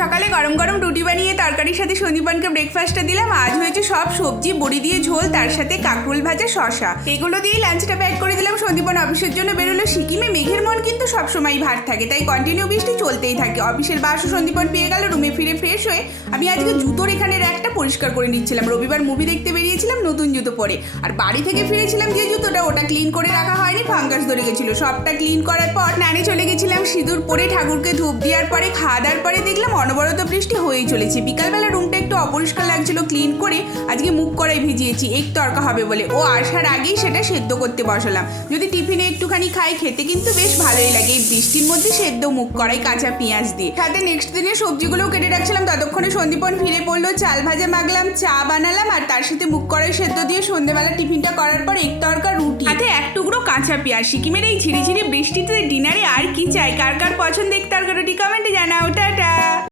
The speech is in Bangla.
সকালে গরম গরম রুটি বানিয়ে তরকারির সাথে সন্দীপনকে ব্রেকফাস্টটা দিলাম। আজ হয়েছে সব সবজি বড়ি দিয়ে ঝোল, তার সাথে কাঁকরোল ভাজা, শশা, এগুলো দিয়েই লাঞ্চটা প্যাক করে দিলাম। সন্দীপন অফিসের জন্য বেরোলো। সিকিমে মেঘের মন কিন্তু সবসময় ভার থাকে, তাই কন্টিনিউ বৃষ্টি চলতেই থাকে। অফিসের বাসও সন্দীপন পেয়ে গেল। রুমে ফিরে ফ্রেশ হয়ে আমি আজকে জুতোর এখানের একটা পরিষ্কার করে নিচ্ছিলাম। রবিবার মুভি দেখতে বেরিয়েছিলাম নতুন জুতো পরে, আর বাড়ি থেকে ফিরেছিলাম যে জুতোটা ওটা ক্লিন করে রাখা হয়নি, ফাঙ্গাস ধরে গেছিলো। সবটা ক্লিন করার পর নানে চলে গেছিলাম সিঁদুর পরে, ঠাকুরকে ধূপ দেওয়ার পরে খাওয়া দাওয়ার পরে দেখলাম অনবরত বৃষ্টি হয়েই চলেছে। বিকালবেলা রুমটা একটু অপরিষ্কার লাগছিল, ক্লিন করে আজকে মুগ কড়াই ভিজিয়েছি এক তরকা হবে বলে। ও আসার আগেই সেটা সেদ্ধ করতে বসালাম। যদি টিফিনে একটুখানি খাই, খেতে কিন্তু বেশ ভালোই লাগে এই বৃষ্টির মধ্যে সেদ্ধ মুগ কড়াই কাঁচা পেঁয়াজ দিয়ে। সাথে নেক্সট দিনের সবজিগুলোও কেটে রাখছিলাম। ততক্ষণে সন্দীপন ফিরে পড়লো। চাল ভাজা মাখলাম, চা বানালাম, আর তার সাথে মুগ কড়াই সেদ্ধ দিয়ে সন্ধ্যেবেলা টিফিনটা করার পর এক তরকা রুটি, সাথে এক টুকরো কাঁচা পেঁয়াজ। সিকিমের এই ঝিরিঝিরি বৃষ্টিতে ডিনারে আর কি চাই? কার কার পছন্দ এক তরকা রুটি কমেন্টে জানাও। টাটা।